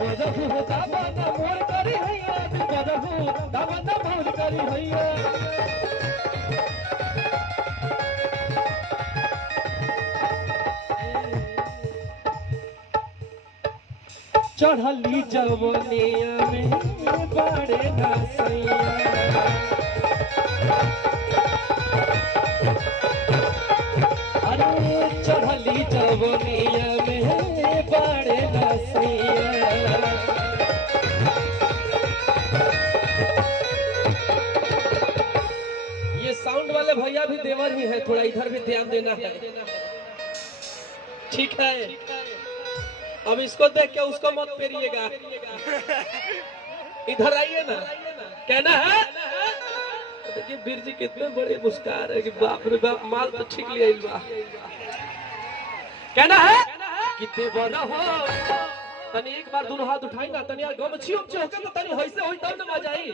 बदहु दामन मोर करी हैया बदहु दामन मोर करी हैया चढ़ली जवनिया में बड़े नसैया अरे चढ़ली जवनिया में बड़े नसैया ये साउंड वाले भैया भी देवर ही है, थोड़ा इधर भी ध्यान देना है। ठीक है, अब इसको देख के उसको मत फेरिएगा, इधर आइए ना। कहना है देखिए वीर जी कितने बड़े मुस्कान है कि बाप रे बाप माल तो ठीक लिया इल्वा। कहना है कितने बड़ा हो तनी एक बार दोनों हाथ उठाई ना तनी गमछी उमछी होकर तो तनी होइसे होई तब ना मजा आई।